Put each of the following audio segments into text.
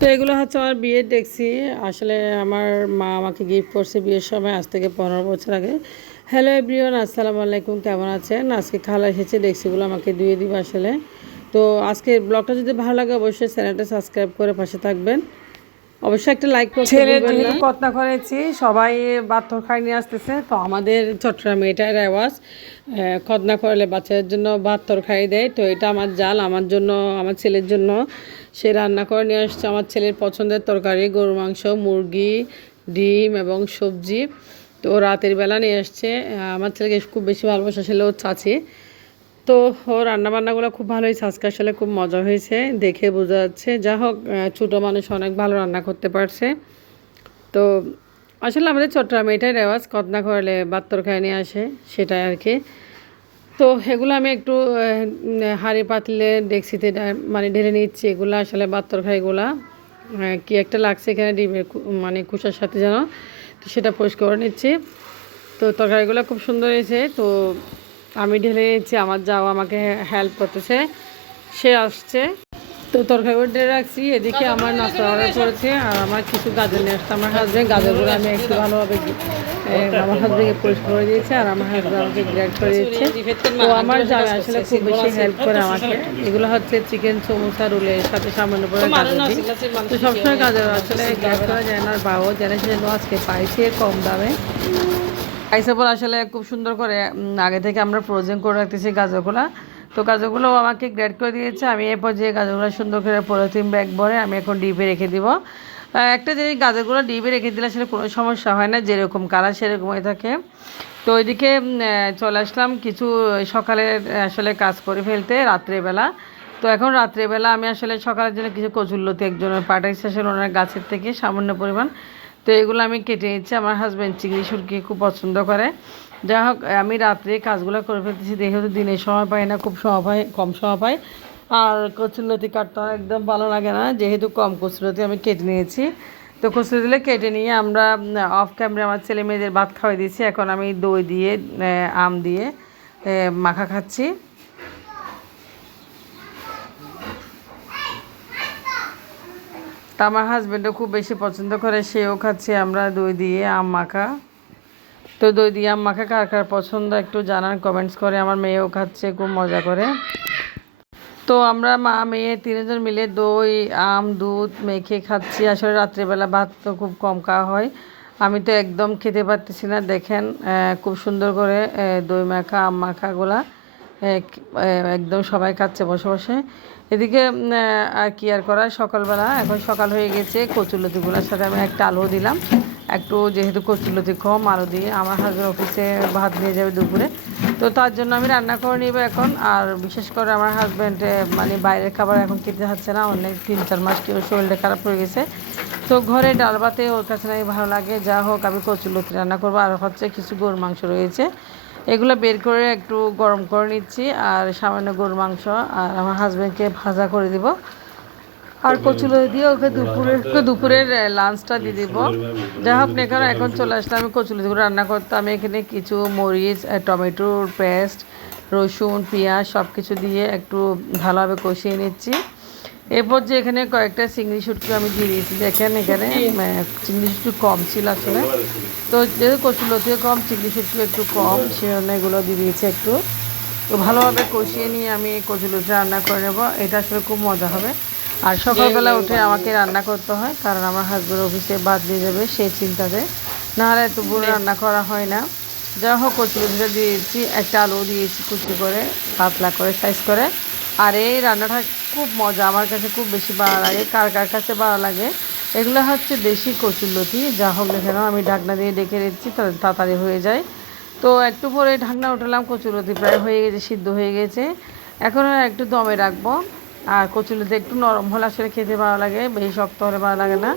তো এগুলো হচ্ছে আমার বিয়ের ডেক্সি। আসলে আমার মা আমাকে গিফট করছে বিয়ের সময়, আজ থেকে 15 বছর আগে। হ্যালো এভরিওয়ান, আসসালামু আলাইকুম, কেমন আছেন? আজকে খালা এসেছে, ডেক্সিগুলো আমাকে দিয়ে দিবে আসলে। তো আজকে ব্লগটা যদি ভালো লাগে অবশ্যই চ্যানেলটা সাবস্ক্রাইব করে পাশে থাকবেন, অবশ্যই একটা লাইক করতে ভুলবেন না। কথা করেছি সবাই বাথর খাই নিয়ে আসতেছে, তো আমাদের চট্টগ্রামে এটাই রেওয়াজ, খদনা করলে বাচ্চাদের জন্য ভাত তরকারি দেয়। তো এটা আমার জাল, আমার জন্য, আমার ছেলের জন্য সে রান্না করে নিয়ে আসছে আমার ছেলের পছন্দের তরকারি, গরুর মাংস, মুরগি, ডিম এবং সবজি। তো রাতের বেলা নিয়ে আসছে। আমার ছেলেকে খুব বেশি ভালোবাসা ছিল ওর চাচি। তো ও রান্নাবান্নাগুলো খুব ভালো হয়েছে আজকে, আসলে খুব মজা হয়েছে, দেখে বোঝা যাচ্ছে। যা হোক, ছোটো মানুষ অনেক ভালো রান্না করতে পারছে। তো আসলে আমাদের চট্টগ্রামে এটাই রেওয়াজ, খদনা করলে ভাত তরকারি নিয়ে আসে, সেটাই আর কি। তো এগুলো আমি একটু হাঁড়ি পাতলে ডেক্সিতে মানে ঢেলে নিচ্ছি। এগুলো আসলে ভাত তরকারিগুলা কি একটা লাগছে এখানে ডিমের মানে কুচার সাথে যেন, তো সেটা পরিষ্কার করে নিচ্ছি। তো তরকারিগুলো খুব সুন্দর হয়েছে। তো আমি ঢেলে নিচ্ছি, আমার যাও আমাকে হেল্প করতেছে, সে আসছে। তো তরকারিগুলো ঢেলে রাখছি। এদিকে আমার নাস্তা অর্ডার করেছে, আর আমার কিছু গাজর নিয়ে আসছে আমার হাজব্যান্ড। গাজরগুলো আমি একটু ভালোভাবে আমার হাজব্যান্ডকে পরিষ্কার করে দিয়েছে, আর আমার হাজব্যান্ড আমাকে গ্রেড করে দিয়েছে। তো আমার জামাই আসলে খুব বেশি হেল্প করে আমাকে। এগুলো হচ্ছে চিকেন সমোসা রোলের সাথে সামান্য করে গাজর দিই। তো সবসময় গাজর আসলে গ্রেড করা যায় না, আর বাবু জেনে সেজন্য আজকে পাইছি কম দামে। পাইসাবল আসলে খুব সুন্দর করে আগে থেকে আমরা ফ্রোজেন করে রাখতেছি গাজরগুলো। তো গাজরগুলো আমাকে গ্রেড করে দিয়েছে। আমি এ পর্যায়ে গাজরগুলো সুন্দর করে পলিথিন ব্যাগ ভরে আমি এখন ডিপে রেখে দিব। একটা জিনিস, গাজরগুলো ডিপে রেখে দিলে আসলে কোনো সমস্যা হয় না, যেরকম কালার সেরকমই থাকে। তো ওইদিকে চলে আসলাম কিছু সকালে আসলে কাজ করে ফেলতে রাত্রেবেলা। তো এখন রাত্রেবেলা আমি আসলে সকালের জন্য কিছু কচুরলতি একজনের পাঠাইছি আসলে ওনার গাছের থেকে সামান্য পরিমাণ। তো এগুলো আমি কেটে নিচ্ছি। আমার হাজব্যান্ড চিংড়ি শুটকি খুব পছন্দ করে। যাই হোক, আমি রাত্রে কাজগুলো করে ফেলতেছি, দেখে তো দিনের সময় পাই না, খুব সময় পাই, কম সময় পাই। আর কচুরলতি কাটতে একদম ভালো লাগে না, যেহেতু কম কচুরলতি আমি কেটে নিয়েছি। তো কচুরি দিলে কেটে নিয়ে আমরা অফ ক্যামেরা আমার ছেলে মেয়েদের ভাত খাওয়াই দিয়েছি। এখন আমি দই দিয়ে আম দিয়ে মাখা খাচ্ছি। তা আমার হাজব্যান্ডও খুব বেশি পছন্দ করে, সেও খাচ্ছে আমরা দই দিয়ে আম মাখা। তো দই দিয়ে আম মাখা কার কার পছন্দ একটু জানান, কমেন্টস করে। আমার মেয়েও খাচ্ছে খুব মজা করে। তো আমরা মা মেয়ে তিনজন মিলে দই আম দুধ মেখে খাচ্ছি। আসলে রাত্রিবেলা ভাত তো খুব কম খাওয়া হয়, আমি তো একদম খেতে পারতেছি না। দেখেন খুব সুন্দর করে দই মাখা আম মাখাগুলা একদম সবাই খাচ্ছে বসে বসে। এদিকে আর কি আর করা, সকালবেলা এখন সকাল হয়ে গেছে। কচুরলতিগুলোর সাথে আমি একটা আলু দিলাম, একটু যেহেতু কচুরলতি কম আলু দিয়ে। আমার হাজব্যান্ড অফিসে ভাত নিয়ে যাবে দুপুরে, তো তার জন্য আমি রান্না করে নিব এখন। আর বিশেষ করে আমার হাজব্যান্ড মানে বাইরের খাবার এখন খেতে হচ্ছে না, অনেক 3-4 মাস কেউ শরীরটা খারাপ হয়ে গেছে। তো ঘরে ডাল ভাতে ওর কাছে নাকি ভালো লাগে। যা হোক, আমি কচুরলতি রান্না করবো। আর হচ্ছে কিছু গরুর মাংস রয়েছে, এগুলো বের করে একটু গরম করে নিচ্ছি। আর সামান্য গরুর মাংস আর আমার হাজব্যান্ডকে ভাজা করে দিব। আর কচুলতি দিয়ে দুপুরের লাঞ্চটা দিয়ে দিব। যাই হোক না কেন, এখন চলে আসলে আমি কচুলতিগুলো রান্না করতে। আমি এখানে কিছু মরিচ, টমেটোর পেস্ট, রসুন, পেঁয়াজ সব কিছু দিয়ে একটু ভালোভাবে কষিয়ে নিচ্ছি। এরপর যে এখানে কয়েকটা চিংড়ি শুটকি আমি দিয়ে দিয়েছি। দেখেন এখানে চিংড়ি শুটকি কম ছিল আসলে, তো যেহেতু কচুলতিও কম চিংড়ি শুটকি একটু কম, সেজন্য এগুলো দিয়ে দিয়েছি একটু। তো ভালোভাবে কষিয়ে নিয়ে আমি কচুলতি রান্না করে নেব, এটা আসলে খুব মজা হবে। আর সকালবেলা উঠে আমাকে রান্না করতে হয়, কারণ আমার হাজব্যান্ড অফিসে বাদ দিয়ে যাবে সেই চিন্তাতে, নাহলে এত বড় রান্না করা হয় না। যা হোক, কচুলতিটা দিয়েছি, একটা আলু দিয়েছি কুচি করে পাতলা করে সাইজ করে। আর এই রান্নাটা খুব মজা, আমার কাছে খুব বেশি ভালো লাগে। কার কার কাছে ভালো লাগে? এগুলো হচ্ছে দেশি কচুরলতি। যা হোক দেখে নাও, আমি ঢাকনা দিয়ে ডেকে দিচ্ছি, তাহলে তাড়াতাড়ি হয়ে যায়। তো একটু পরে ঢাকনা উঠালাম, কচুরলতি প্রায় হয়ে গেছে, সিদ্ধ হয়ে গেছে। এখন একটু দমে রাখবো। আর কচুরলতি একটু নরম হলে আসলে খেতে ভালো লাগে, বেশি শক্ত হলে ভালো লাগে না,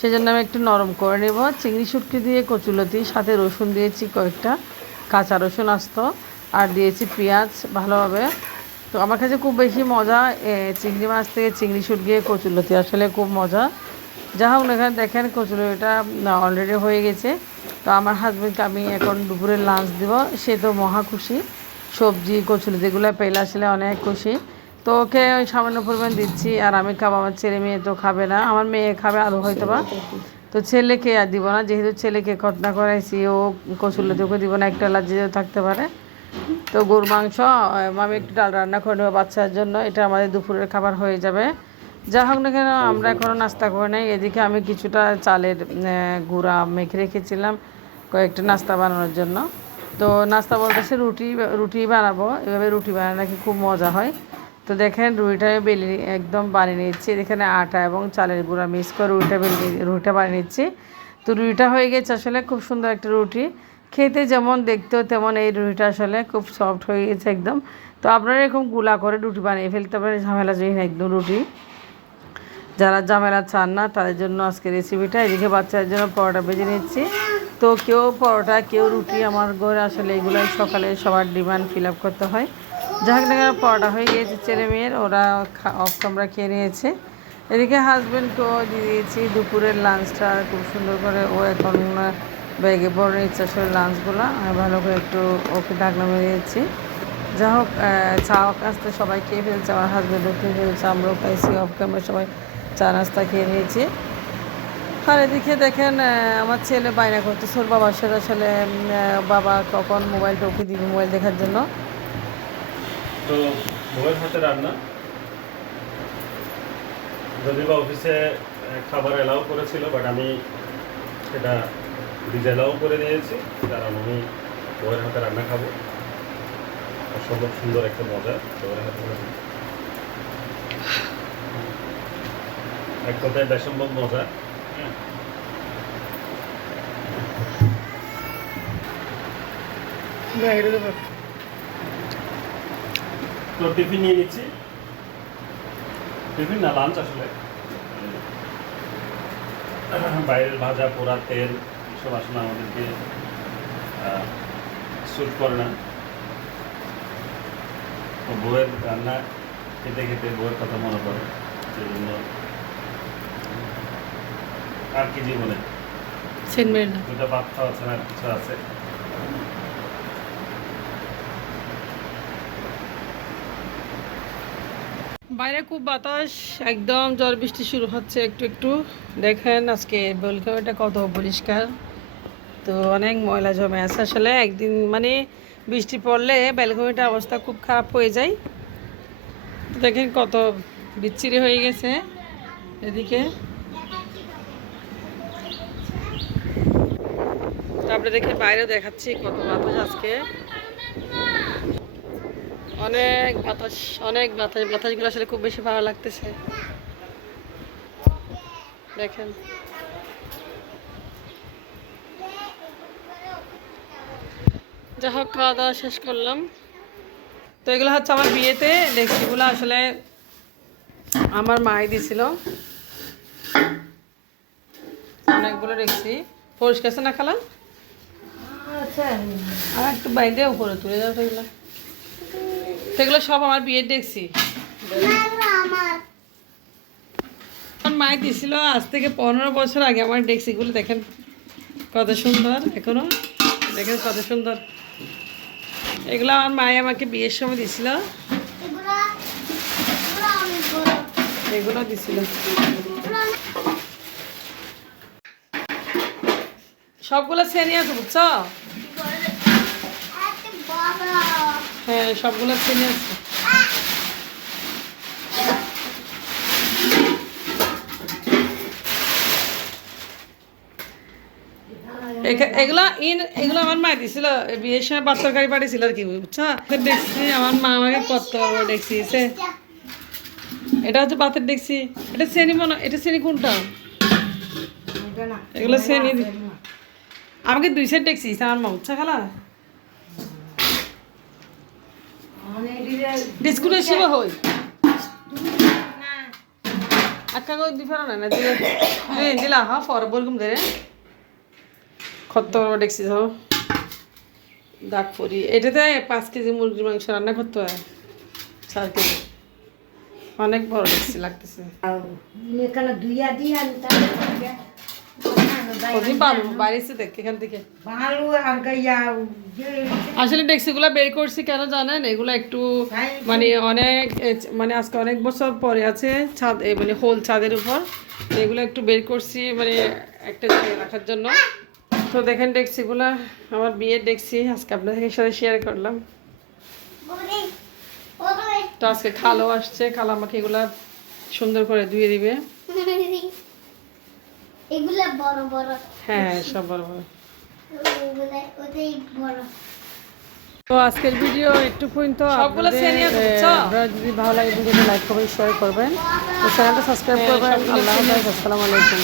সেজন্য আমি একটু নরম করে নেব। চিংড়ি শুটকি দিয়ে কচুরলতি, সাথে রসুন দিয়েছি কয়েকটা, কাঁচা রসুন আস্ত, আর দিয়েছি পেঁয়াজ ভালোভাবে। তো আমার কাছে খুব বেশি মজা চিংড়ি মাছ থেকে চিংড়ি শুটকি কচুরলতি, আসলে খুব মজা। যা হোক না, এখানে দেখেন কচুরলতিটা অলরেডি হয়ে গেছে। তো আমার হাজব্যান্ডকে আমি এখন দুপুরের লাঞ্চ দেবো, সে তো মহা খুশি। সবজি কচুরলতি যেগুলো পেলে আসলে অনেক খুশি। তো ওকে ওই সামান্য পরিমাণ দিচ্ছি, আর আমি খাবো। আমার ছেলে মেয়ে তো খাবে না, আমার মেয়ে খাবে আলু হয়তো বা। তো ছেলেকে আর দিব না, যেহেতু ছেলেকে খতনা করাইছি, ও কচুরলতি ওকে দিব না, একটা অ্যালার্জি থাকতে পারে। তো গরুর মাংস আমি একটু ডাল রান্না করে নেবো বাচ্চার জন্য, এটা আমাদের দুপুরের খাবার হয়ে যাবে। যা হোক না কেন, আমরা এখনও নাস্তা করে নাই। এদিকে আমি কিছুটা চালের গুঁড়া মেখে রেখেছিলাম কয়েকটা নাস্তা বানানোর জন্য। তো নাস্তা বলতেছে রুটি বানাবো, এভাবে রুটি বানানো নাকি খুব মজা হয়। তো দেখেন রুটিটা বেলে একদম বানিয়ে নিচ্ছি, এখানে আটা এবং চালের গুঁড়া মিক্স করে রুটিটা বানিয়ে নিচ্ছি। তো রুটিটা হয়ে গেছে আসলে খুব সুন্দর একটা রুটি, খেতে যেমন দেখতেও তেমন। এই রুটিটা আসলে খুব সফট হয়ে গেছে একদম। তো আপনারা এরকম গুলা করে রুটি বানিয়ে ফেলতে পারেন, ঝামেলা যেই না একদম রুটি। যারা ঝামেলা চান না তাদের জন্য আজকে রেসিপিটা। এদিকে বাচ্চাদের জন্য পরোটা ভেজে নিচ্ছি। তো কেউ পরোটা, কেউ রুটি, আমার ঘরে আসলে এগুলোই সকালে সবার ডিমান্ড ফিল আপ করতে হয়। যাই হোক না, পরোটা হয়ে গিয়েছে ছেলে মেয়ের, ওরা অফ ক্যামেরা খেয়ে নিয়েছে। এদিকে হাজব্যান্ডকেও দিয়ে দিয়েছি দুপুরের লাঞ্চটা খুব সুন্দর করে। ও এখন ব্যাগে বড় নিচ্ছে আসলে লাঞ্চগুলো, ভালো করে একটু ওকে ঢাকনা মেরে দিয়েছি। যা হোক, চা নাস্তা সবাই খেয়ে ফেলছে, আমার হাজব্যান্ডও খেয়ে ফেলছে, আমরাও খাইছি অফ ক্যামেরা, সবাই চা নাস্তা খেয়ে নিয়েছি। আর এদিকে দেখেন আমার ছেলে বায়না করতেছে ওর বাবার সাথে, আসলে বাবা কখন মোবাইলটা ওকে দিবে মোবাইল দেখার জন্য। তো বউয়ের হাতে রান্না, যদি বা অফিসে খাবার এলাও করেছিল, বাট আমি সেটা ডিজেলাও করে দিয়েছি, কারণ আমি বউয়ের হাতে রান্না খাবো। অসম্ভব সুন্দর একটা মজা বউয়ের হাতে রান্না, এক কথায় বেসম্ভব মজা। তো টিফিন নিয়ে নিচ্ছি, টিফিন না লাঞ্চ আসলে। বাইরের ভাজা পোড়া তেল এসব আসলে আমাদেরকে স্যুট করে না। তো বউয়ের রান্না খেতে খেতে বউয়ের কথা মনে পড়ে, সেই জন্য আর কি জীবনে দুটা ভাত খাওয়া ছাড়া আর কিছু আছে। বাইরে খুব বাতাস, একদম ঝড় বৃষ্টি শুরু হচ্ছে একটু একটু। দেখেন আজকে ব্যালকনিটা কত পরিষ্কার। তো অনেক ময়লা জমে আছে আসলে, একদিন মানে বৃষ্টি পড়লে ব্যালকনিটার অবস্থা খুব খারাপ হয়ে যায়। তো দেখেন কত বিচ্ছিরি হয়ে গেছে এদিকে। তারপরে দেখে বাইরেও দেখাচ্ছি কত বাতাস আজকে, অনেক বাতাস, অনেক বাতাস। বাতাসগুলো আসলে খুব বেশি ভালো লাগতেছে দেখেন। যা হোক, খাওয়া দাওয়া শেষ করলাম। তো এগুলো হচ্ছে আমার বিয়েতে ডেকচিগুলো, আসলে আমার মাই দিছিল অনেকগুলো ডেকচি। পরিষ্কার আছে না খালা? আর একটু বাইরে উপরে তুলে যাও সেগুলো। সেগুলো সব আমার বিয়ের ডেকচি, আমার মাই দিছিল আজ থেকে 15 বছর আগে। আমার ডেকচিগুলো দেখেন কত সুন্দর এখনো, দেখেন কত সুন্দর। এগুলো আমার মাই আমাকে বিয়ের সময় দিছিল, এগুলো দিছিল। সবগুলো শ্রেণী আছে বুঝছো? হ্যাঁ, সবগুলো শ্রেণী আছে। এগুলো আমার মা দিছিল বিয়ের সময়, বাচ্চার গাড়ি পাঠিয়েছিল আর কি, বুঝছো? দেখছি আমার মা আমাকে কত দেখছি। এটা হচ্ছে বাতের দেখছি, এটা শ্রেণী মনে, এটা শ্রেণী কোনটা? এগুলো শ্রেণী আমাকে 2 সেট দেখছি আমার মা, বুঝছো খালা? ডিসকুটের সময় হই আক্কা কই দি ফেরা না দিলে দিলা হ্যাঁ পর বলগুম ধরে কত দেখছি যাও দাগ পরি। এটাতে 5 কেজি মুরগির মাংস রান্না করতে হয়, 4 কেজি, অনেক বড় দেখছি লাগতেছে। ওদিন পারবো বাড়িতে দেখ এখান থেকে ভালো আর গাইয়া আসলে ডেক্সিগুলো বের করছি কেন জানেন, এগুলো একটু মানে অনেক মানে আজকে অনেক বছর পরে আছে ছাদ মানে হোল ছাদের উপর, তো এগুলো একটু বের করছি মানে একটা জায়গায় রাখার জন্য। তো দেখেন ডেক্সিগুলো আমার বিয়ের ডেক্সি, আজকে আপনাদের সাথে শেয়ার করলাম। তো আজকে খালো আসছে, খালা আমাকে এগুলা সুন্দর করে ধুয়ে দিবে। এগুলা বড় বড়, হ্যাঁ সব বড় বড়। ওগুলা ওটাই বড়। তো আজকের ভিডিও একটু পর্যন্ত। আপনারা যদি ভালো লাগে ভিডিওটা লাইক করবেন, শেয়ার করবেন, তো চ্যানেলটা সাবস্ক্রাইব করবেন। আল্লাহ হাফেজ, আসসালামু আলাইকুম।